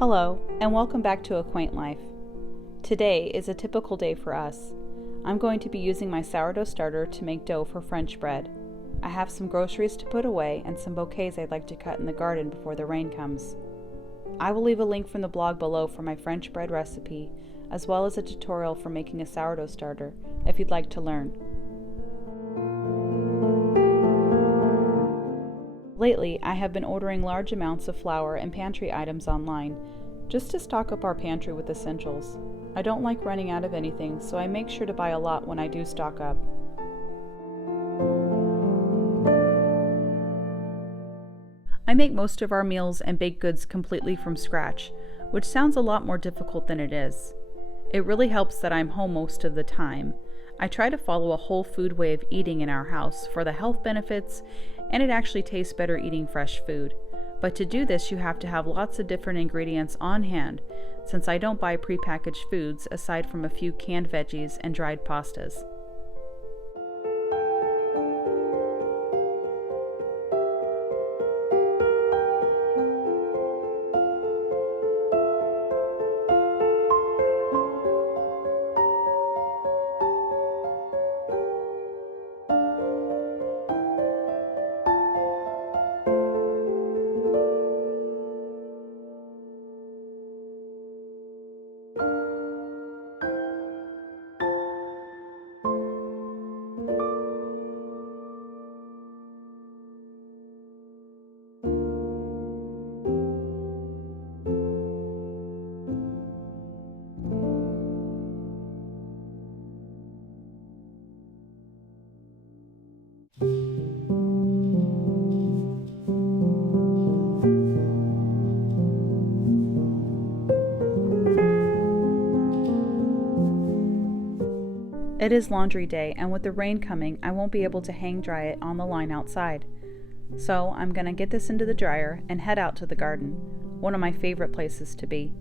Hello, and welcome back to A Quaint Life. Today is a typical day for us. I'm going to be using my sourdough starter to make dough for French bread. I have some groceries to put away and some bouquets I'd like to cut in the garden before the rain comes. I will leave a link from the blog below for my French bread recipe, as well as a tutorial for making a sourdough starter if you'd like to learn. Lately, I have been ordering large amounts of flour and pantry items online, just to stock up our pantry with essentials. I don't like running out of anything, so I make sure to buy a lot when I do stock up. I make most of our meals and baked goods completely from scratch, which sounds a lot more difficult than it is. It really helps that I'm home most of the time. I try to follow a whole food way of eating in our house for the health benefits, and it actually tastes better eating fresh food. But to do this, you have to have lots of different ingredients on hand, since I don't buy prepackaged foods aside from a few canned veggies and dried pastas. It is laundry day, and with the rain coming, I won't be able to hang dry it on the line outside. So I'm gonna get this into the dryer and head out to the garden, one of my favorite places to be.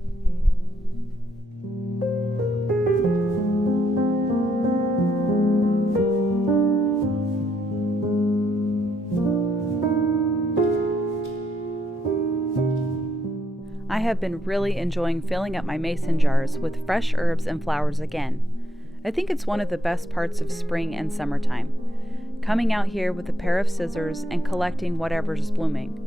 I have been really enjoying filling up my mason jars with fresh herbs and flowers again. I think it's one of the best parts of spring and summertime. Coming out here with a pair of scissors and collecting whatever's blooming.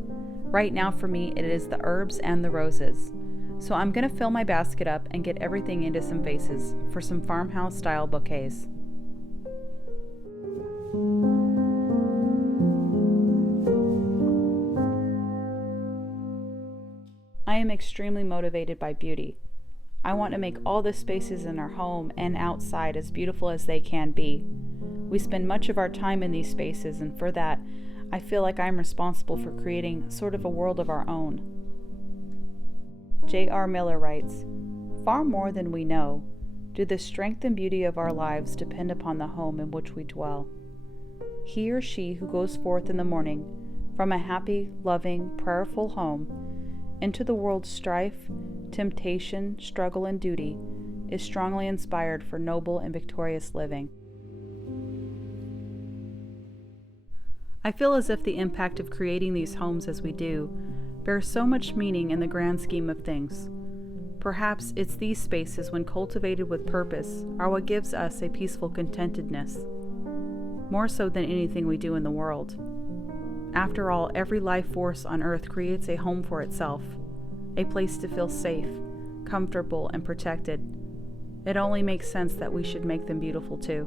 Right now for me it is the herbs and the roses. So I'm going to fill my basket up and get everything into some vases for some farmhouse style bouquets. I am extremely motivated by beauty. I want to make all the spaces in our home and outside as beautiful as they can be. We spend much of our time in these spaces, and for that, I feel like I'm responsible for creating sort of a world of our own. J.R. Miller writes, "Far more than we know, do the strength and beauty of our lives depend upon the home in which we dwell. He or she who goes forth in the morning from a happy, loving, prayerful home into the world's strife, temptation, struggle, and duty is strongly inspired for noble and victorious living." I feel as if the impact of creating these homes as we do bears so much meaning in the grand scheme of things. Perhaps it's these spaces, when cultivated with purpose, are what gives us a peaceful contentedness, more so than anything we do in the world. After all, every life force on earth creates a home for itself, a place to feel safe, comfortable, and protected. It only makes sense that we should make them beautiful too.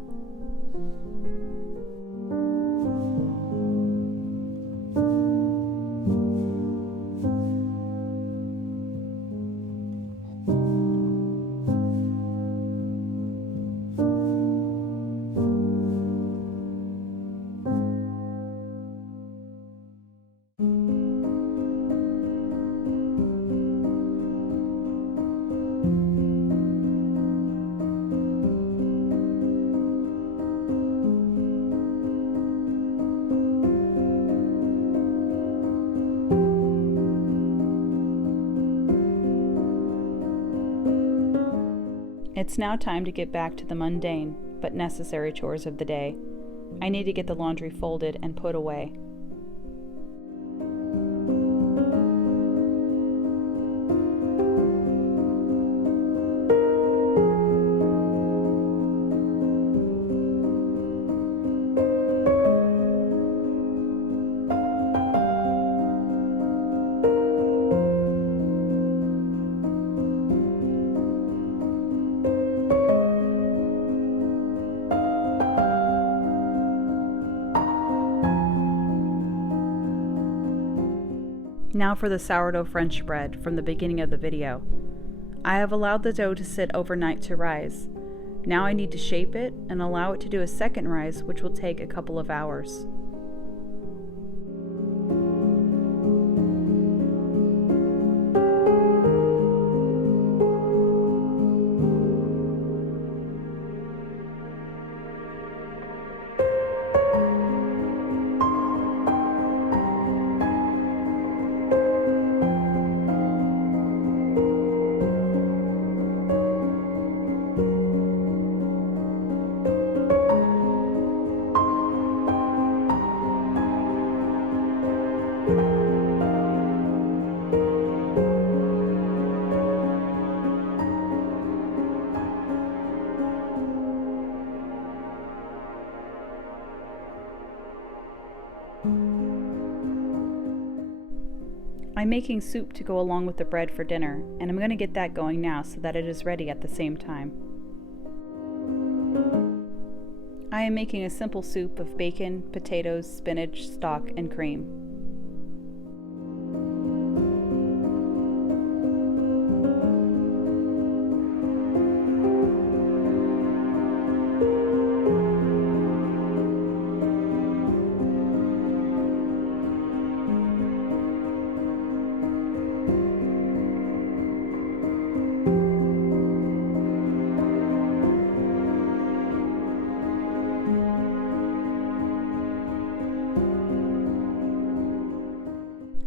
It's now time to get back to the mundane but necessary chores of the day. I need to get the laundry folded and put away. Now for the sourdough French bread from the beginning of the video. I have allowed the dough to sit overnight to rise. Now I need to shape it and allow it to do a second rise, which will take a couple of hours. I'm making soup to go along with the bread for dinner, and I'm going to get that going now so that it is ready at the same time. I am making a simple soup of bacon, potatoes, spinach, stock, and cream.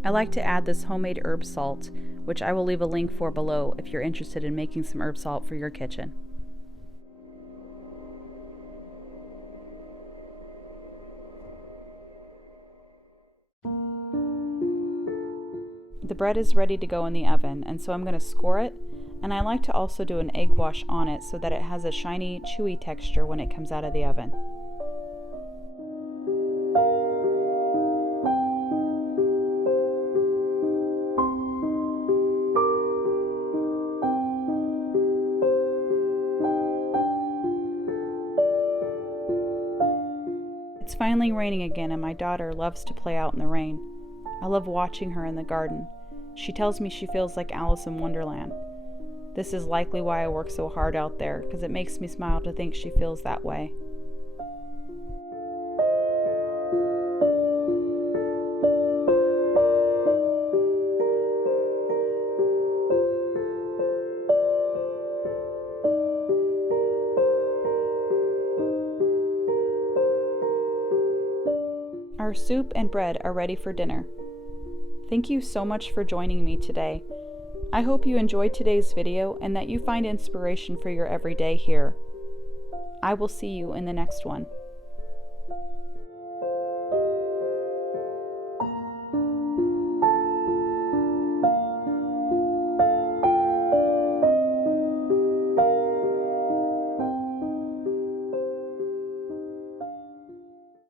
I like to add this homemade herb salt, which I will leave a link for below if you're interested in making some herb salt for your kitchen. The bread is ready to go in the oven, and so I'm going to score it, and I like to also do an egg wash on it so that it has a shiny, chewy texture when it comes out of the oven. It's finally raining again, and my daughter loves to play out in the rain. I love watching her in the garden. She tells me she feels like Alice in Wonderland. This is likely why I work so hard out there, because it makes me smile to think she feels that way. Our soup and bread are ready for dinner. Thank you so much for joining me today. I hope you enjoyed today's video and that you find inspiration for your everyday here. I will see you in the next one.